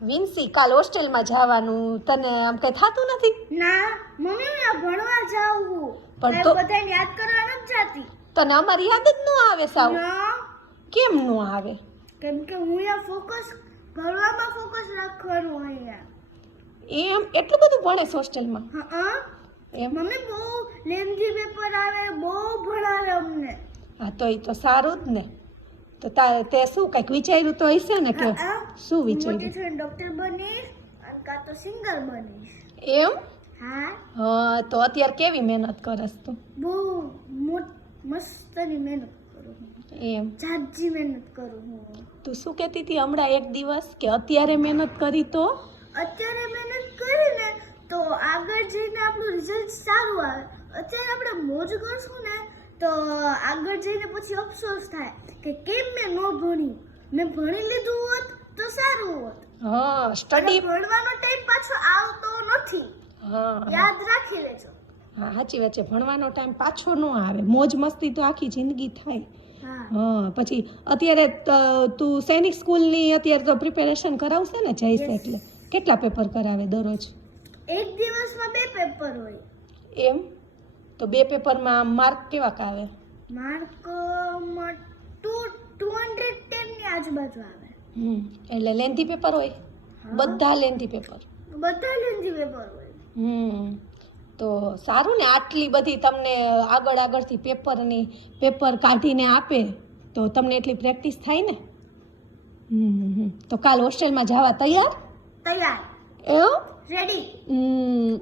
Vinci કાલ હોસ્ટેલમાં જવાનું તને આમ કઈ થતું નથી? ના મમ્મી હું ભણવા જાઉં પણ પણ તો- તો બધાને યાદ કરવા નથી જાતી. તને અમારી યાદ જ ન આવે સાવ? ના કેમ ન આવે? કેમ કે હું યા ફોકસ ભણવામાં ફોકસ રાખવાનું અહીંયા. એમ એટલું બધું ભણેશ હોસ્ટેલમાં? હા એમ? મમ્મી બહુ લેન્ધી પેપર આવે, બહુ ભણાવે અમને. હા તો એ તો સારું જ ને. તો તારે તે શું કંઈક વિચાર્યું તો હશે ને કે હા, શું મોટી વિચાર્યું? થઈને ડોક્ટર બનીશ અને કાં તો સિંગર બનીશ. એમ? હા હા તો અત્યારે કેવી મહેનત કરસ તું? બહુ મસ્તની મહેનત કરું હું. એમ જાજી મહેનત કરું હું. તું શું કહેતી હતી હમણાં એક દિવસ કે અત્યારે મહેનત કરી તો? અત્યારે મહેનત કરીને તો આગળ જઈને આપણું રિઝલ્ટ સારું આવે. અત્યારે આપણે મોજ કરશું ને તો આગળ જઈને પછી અફસોસ થાય કે કેમ મેં ન ભણ્યું. મેં ભણી લીધું હોત તો સારું હોત. હા અને સ્ટડી. ભણવાનો ટાઈમ પાછો આવતો નથી. હા યાદ રાખી લેજો. હા સાચી વાત છે. ભણવાનો ટાઈમ પાછો ન આવે. મોજ મસ્તી તો આખી જિંદગી થાય. હા હા પછી અત્યારે તું સૈનિક સ્કૂલની અત્યારે તો પ્રિપેરેશન કરાવશે ને જઈશ Yes. એટલે કેટલા પેપર કરાવે દરરોજ? એક દિવસમાં 2 પેપર હોય. એમ તો 2 પેપરમાં માર્ક કેવાક આવે? માર્ક 210 ની આજુબાજુ આવે. એટલે લેન્થી પેપર હોય? હા. બધા લેન્થી પેપર? બધા લેન્ધી પેપર હોય. તો સારું ને આટલી બધી તમને આગળથી પેપર કાઢીને આપે તો તમને એટલી પ્રેક્ટિસ થાય ને. તો કાલ હોસ્ટેલમાં જવા તૈયાર? તૈયાર એમ? રેડી.